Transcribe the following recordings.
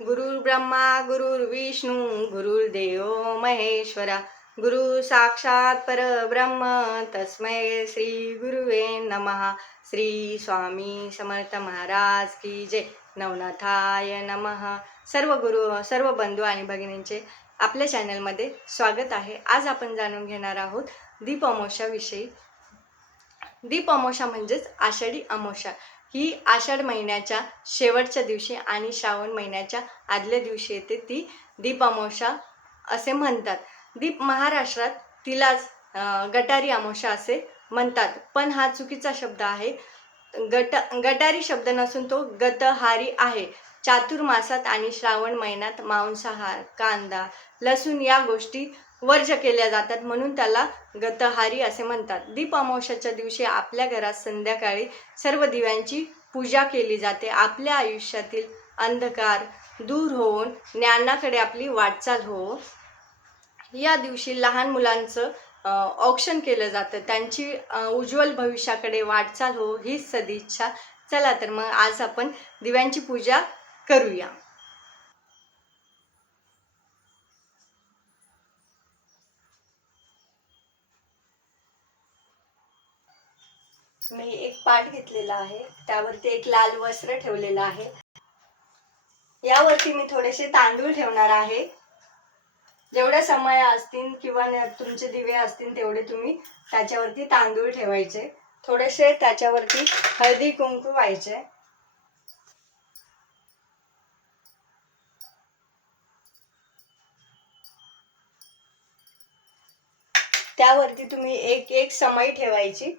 गुरुर्ब्रह्मा गुरुर्विष्णू गुरुर्देव महेश्वरा गुरु साक्षात परब्रह्म तस्मै श्री गुरुवे नमः। श्री स्वामी समर्थ महाराज की जय। नवनाथाय नमः। सर्व गुरु सर्व बंधू आणि भगिनींचे आपल्या चॅनलमध्ये स्वागत आहे. आज आपण जाणून घेणार आहोत दीप अमोशाविषयी दीप अमोशा म्हणजेच आषाढी अमोशा ही आषाढ महिन्याच्या शेवटच्या दिवशी आणि श्रावण महिन्याच्या आदल्या दिवशी येते ती दीप अमावस्या असे म्हणतात. दीप महाराष्ट्रात तिलाच गटारी अमावस्या असे म्हणतात. पण हा चुकीचा शब्द आहे. गट गटारी शब्द नसून तो गतहारी आहे. चातुर्मासात आणि श्रावण महिन्यात मांसाहार कांदा लसूण या गोष्टी वर्ज केल्या जातात म्हणून त्याला गतहारी असे म्हणतात. दीप अमावश्याच्या दिवशी आपल्या घरात संध्याकाळी सर्व दिव्यांची पूजा केली जाते. आपल्या आयुष्यातील अंधकार दूर होऊन ज्ञानाकडे आपली वाटचाल हो. या दिवशी लहान मुलांचं अ, केलं जातं. त्यांची उज्ज्वल भविष्याकडे वाटचाल हो हीच सदिच्छा. चला तर मग आज आपण दिव्यांची पूजा करूया. मी एक पाठ घेतलेला आहे. त्यावरती एक लाल वस्त्र ठेवलेलं आहे. यावरती मी थोडेसे तांदूळ ठेवणार आहे. जेवढ्या समय असतील किंवा तुमचे दिवे असतील तेवढे तुम्ही त्याच्यावरती तांदूळ ठेवायचे. थोडेसे त्याच्यावरती हळदी कुंकू व्हायचे. त्यावरती तुम्ही एक एक समय ठेवायची.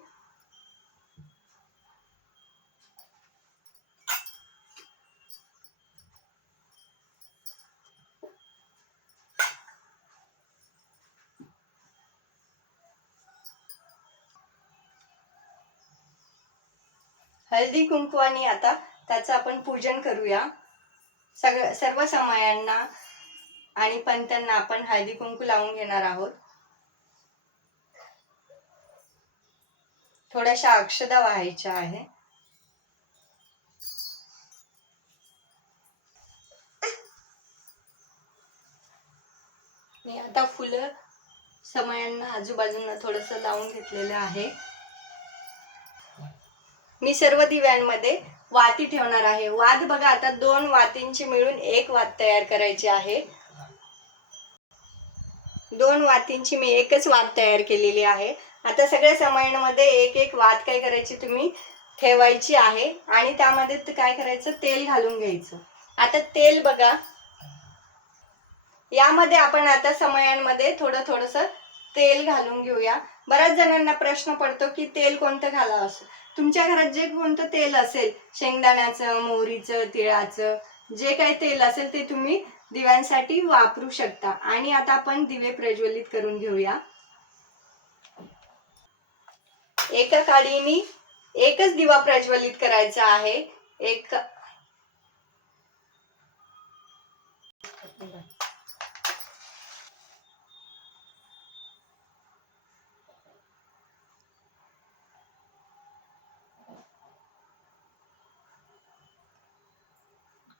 हळदी आणि आता त्याचं आपण पूजन करूया. सगळं सर्व समायांना आणि पंतांना आपण हळदी कुंकू लावून घेणार आहोत. थोड्याशा अक्षदा व्हायच्या आहे. मी आता फुलं समयांना आजूबाजूंना थोडस लावून घेतलेलं आहे. मी सर्व दिव्यांमध्ये वाती ठेवणार आहे. वाद बघा आता दोन वातींची मिळून एक वात तयार करायची आहे. दोन वातींची मी एकच वात तयार केलेली आहे. आता सगळ्या समयांमध्ये एक एक वात काय करायची तुम्ही ठेवायची आहे आणि त्यामध्ये काय करायचं? तेल घालून घ्यायचं. आता तेल बघा. यामध्ये आपण आता समयांमध्ये थोडं थोडंसं तेल घालून घेऊया. बऱ्याच जणांना प्रश्न पडतो की तेल कोणतं घालावं असं. तुमच्या घरात जे कोणतं तेल असेल शेंगदाण्याचं मोहरीचं तिळाचं जे काही तेल असेल ते तुम्ही दिव्यांसाठी वापरू शकता. आणि आता आपण दिवे प्रज्वलित करून घेऊया. एका काळीनी एकच दिवा प्रज्वलित करायचा आहे. एक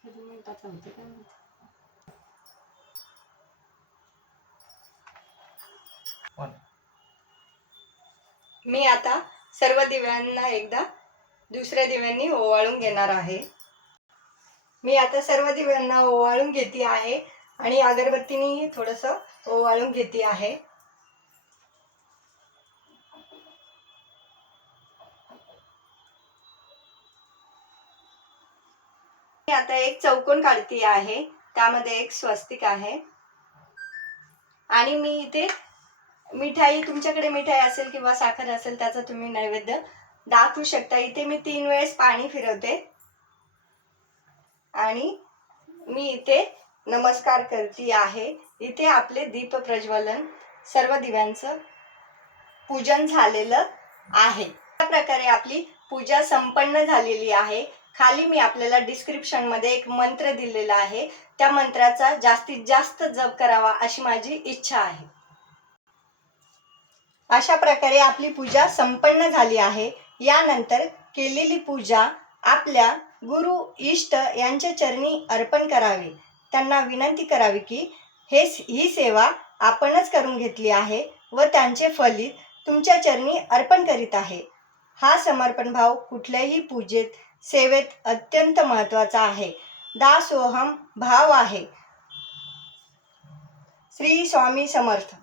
किती मिनिटाचं होतं काय माहिती? मी आता सर्व दिव्यांना एकदा दुसऱ्या दिव्यांनी ओवाळून घेणार आहे मी आता सर्व दिव्यांना ओवाळून घेते आहे आणि अगरबत्तीने थोडस ओवाळून घेते आहे मी आता एक चौकोन काढते आहे. त्यामध्ये एक स्वस्तिक आहे. आणि मी इथे मिठाई तुमच्याकडे मिठाई असेल किंवा साखर असेल त्याचा तुम्ही नैवेद्य दाखवू शकता. इथे मी तीन वेळेस पाणी फिरवते. आणि मी इथे नमस्कार करते आहे. इथे आपले दीप प्रज्वलन सर्व दिव्यांचं पूजन झालेलं आहे. त्या प्रकारे आपली पूजा संपन्न झालेली आहे. खाली मी आपल्याला डिस्क्रिप्शनमध्ये एक मंत्र दिलेला आहे. त्या मंत्राचा जास्तीत जास्त जप करावा अशी माझी इच्छा आहे. अशा प्रकारे आपली पूजा संपन्न झाली आहे. यानंतर केलेली पूजा आपल्या गुरु इष्ट यांच्या चरणी अर्पण करावी. त्यांना विनंती करावी की हे ही सेवा आपणच करून घेतली आहे व त्यांचे फलित तुमच्या चरणी अर्पण करीत आहे. हा समर्पण भाव कुठल्याही पूजेत सेवेत अत्यंत महत्त्वाचा आहे. दासोहम भाव आहे. श्री स्वामी समर्थ.